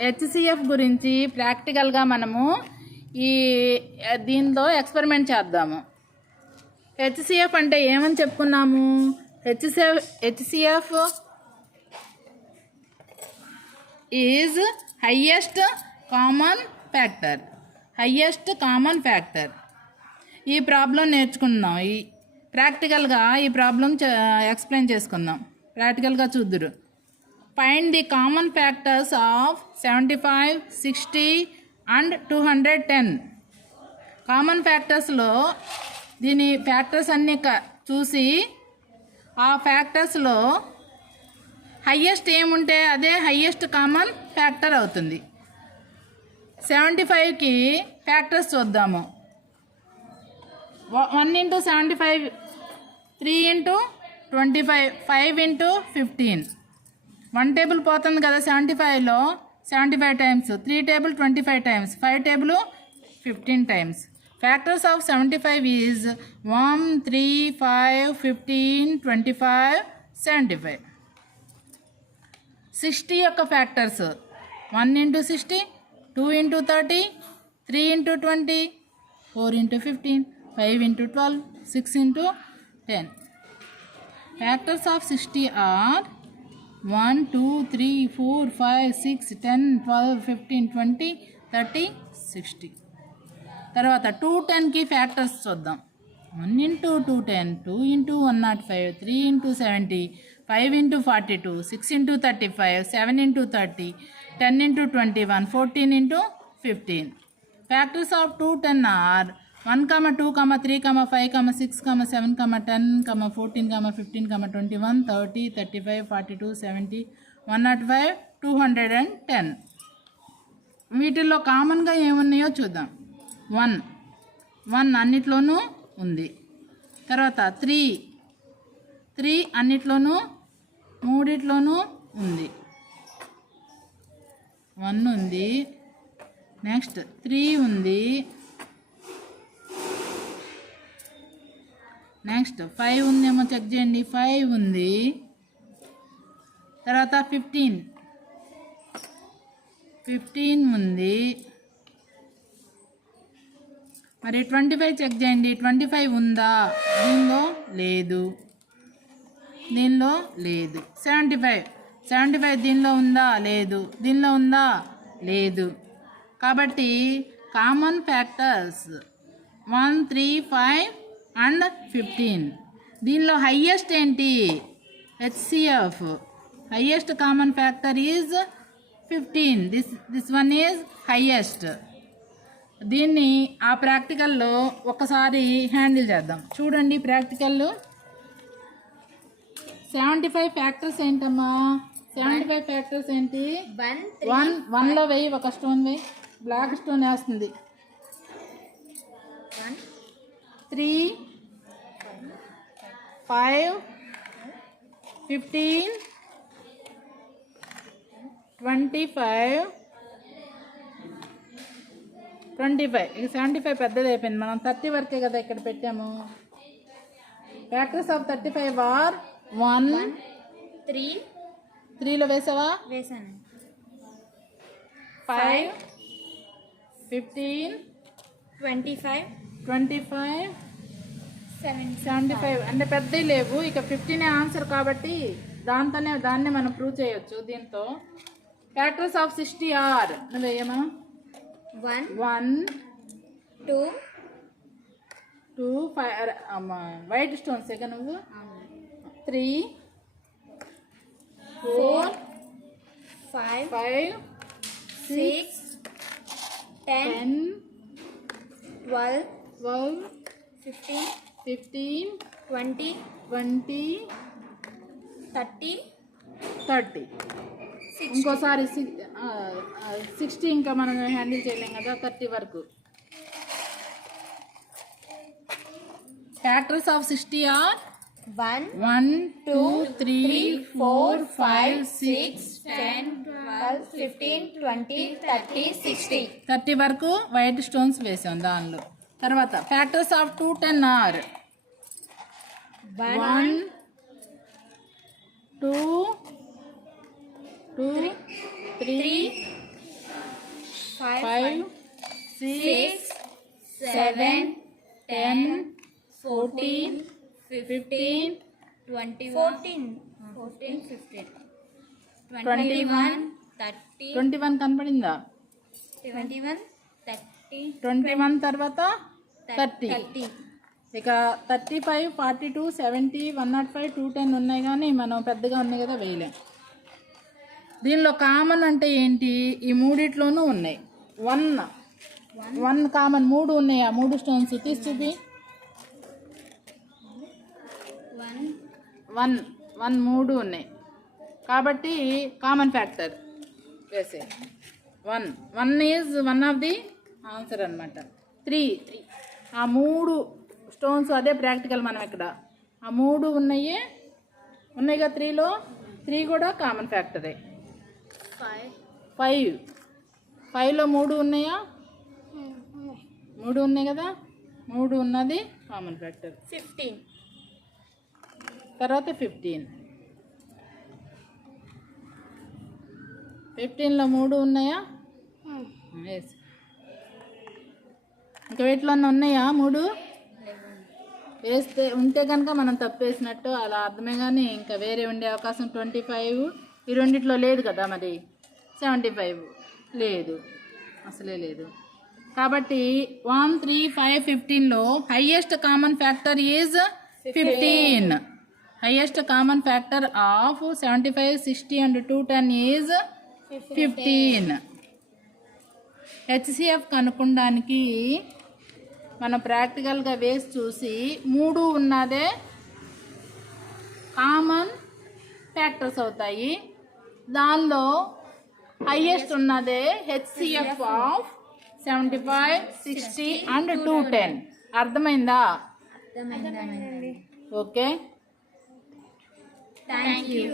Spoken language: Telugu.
హెచ్సిఎఫ్ గురించి ప్రాక్టికల్గా మనము దీనిలో ఎక్స్పెరిమెంట్ చేద్దాము. హెచ్సిఎఫ్ అంటే ఏమని చెప్పుకున్నాము? HCF is highest common factor. ఈ ప్రాబ్లం నేర్చుకున్నాం. ప్రాక్టికల్గా ఈ ప్రాబ్లం ఎక్స్ప్లెయిన్ చేసుకుందాం. ప్రాక్టికల్గా చూద్దురు. Find the common factors of 75, 60 and 210. Common ఫ్యాక్టర్స్లో దీని ఫ్యాక్టర్స్ అన్నీ చూసి ఆ ఫ్యాక్టర్స్లో హయ్యెస్ట్ ఏముంటే అదే హయ్యెస్ట్ కామన్ ఫ్యాక్టర్ అవుతుంది. 75కి ఫ్యాక్టర్స్ చూద్దాము. 1 × 75, 3 × 25, 5 × 15. 1 టేబుల్ పోతుంది కదా 75లో, 75 times. 3 table 25 times. 5 table 15 times. Factors of 75 is 1, 3, 5, 15, 25, 75. 60 యొక్క ఫ్యాక్టర్స్ 1 × 60, 2 × 30, 3 × 20, 4 × 15, 5 × 12, 6 × 10. Factors of 60 are 1, 2, 3, 4, 5, 6, 10, 12, 15, 20, 30, 60. తర్వాత 210కి ఫ్యాక్టర్స్ చూద్దాం. 1 × 210, 2 × 105, 3 × 70, 5 × 42, 6 × 35, 7 × 30, 10 × 21, 14 × 15. Factors of 210 are 1, 2, 3, 5, 6, 7, 10, 14, 15, 21, 30, 35, 42, 70, 105, 210. వీటిల్లో కామన్గా ఏమున్నాయో చూద్దాం. 1 అన్నిట్లోనూ ఉంది. తర్వాత 3 అన్నిట్లోనూ మూడిట్లోనూ ఉంది. 1 ఉంది. నెక్స్ట్ 3 ఉంది. నెక్స్ట్ 5 ఉందేమో చెక్ చేయండి. 5 ఉంది. తర్వాత 15 ఉంది. మరి 25 చెక్ చేయండి. 25 ఉందా? దీనిలో లేదు. 75 దీనిలో ఉందా? లేదు. దీనిలో ఉందా? లేదు. కాబట్టి కామన్ ఫ్యాక్టర్స్ 1, 3, 5 అండ్ 15. దీనిలో హయ్యెస్ట్ ఏంటి? HCF. Highest common factor is 15. This one is highest. దీన్ని ఆ ప్రాక్టికల్లో ఒకసారి హ్యాండిల్ చేద్దాం. చూడండి ప్రాక్టికల్లో 75 ఫ్యాక్టర్స్ ఏంటమ్మా? 75 ఫ్యాక్టర్స్ ఏంటి? 1లో వెయ్యి, ఒక స్టోన్ వెయ్యి. బ్లాక్ స్టోన్ వేస్తుంది. 3, 5, 15, 25, 25. ఇక 75 పెద్దది అయిపోయింది. మనం 30 వరకే కదా ఇక్కడ పెట్టాము. ఫ్యాక్టర్స్ ఆఫ్ 35 ఆర్ 1, 3లో వేసావా? వేసాను. 5, 15, 25, 75 అంటే పెద్దవి లేవు. ఇక 15 ఆన్సర్ కాబట్టి దాన్నే మనం ప్రూవ్ చేయొచ్చు దీంతో. ఫ్యాక్టర్స్ ఆఫ్ 60 ఆర్ నువ్వేమా? 1, 2, 5 వైట్ స్టోన్స్ ఇక నువ్వు. 3, 4, 5, 6, 10, 12, 15, 20, 30. ఇంకోసారి 60 ఇంకా మనం హ్యాండిల్ చేయలేం కదా. 30 వరకు. Factors of 60 are 1, 2, 3, 4, 5, 6, 10, 12, 15, 20, 30, 60. 30 వరకు వైట్ స్టోన్స్ వేసాం దానిలో. తర్వాత ఫ్యాక్టర్స్ ఆఫ్ 210 ఆర్ 1, 2, 2, 3, 5, 6, 7, 10, 14, 15, 14, 15, 21, 30, 21 కనపడిందా? 21, 30, 21 తర్వాత 30. 30. ఇక 35, 42, 70, 105, 210 ఉన్నాయి, కానీ మనం పెద్దగా ఉన్నాయి కదా వేయలేం. దీనిలో కామన్ అంటే ఏంటి? ఈ మూడిట్లోనూ ఉన్నాయి. 1 కామన్. 3 ఉన్నాయి. ఆ 3 స్టోన్స్ తీసి చూపి. 1 3 ఉన్నాయి కాబట్టి కామన్ ఫ్యాక్టర్ వేసే 1 is one of the answer అనమాట. 3 ఆ 3 స్టోన్స్ అదే ప్రాక్టికల్. మనం ఇక్కడ ఆ 3 ఉన్నాయిగా 3లో 3 కూడా కామన్ ఫ్యాక్టరే. 5లో 3 ఉన్నాయా? 3 ఉన్నాయి కదా, 3 ఉన్నది కామన్ ఫ్యాక్టర్. 15, తర్వాత 15లో 3 ఉన్నాయా? ఎస్. ఇంకా వీటిలో ఉన్నాయా 3? వేస్తే ఉంటే కనుక మనం తప్పేసినట్టు అలా అర్థమే, కానీ ఇంకా వేరే ఉండే అవకాశం 25 ఈ రెండిట్లో లేదు కదా. మరి 75 లేదు, అసలే లేదు. కాబట్టి 1, 3, 5, 15లో highest common factor is 15. Highest common factor of 75, 60 and 210 is 15. HCF కనుక్కోడానికి మనం ప్రాక్టికల్గా వేసి చూసి 3 ఉన్నదే కామన్ ఫ్యాక్టర్స్ అవుతాయి. దానిలో హైయెస్ట్ ఉన్నదే హెచ్సిఎఫ్ ఆఫ్ 75, 60 and 210. అర్థమైందా? అర్థమైందండి. Okay, thank you.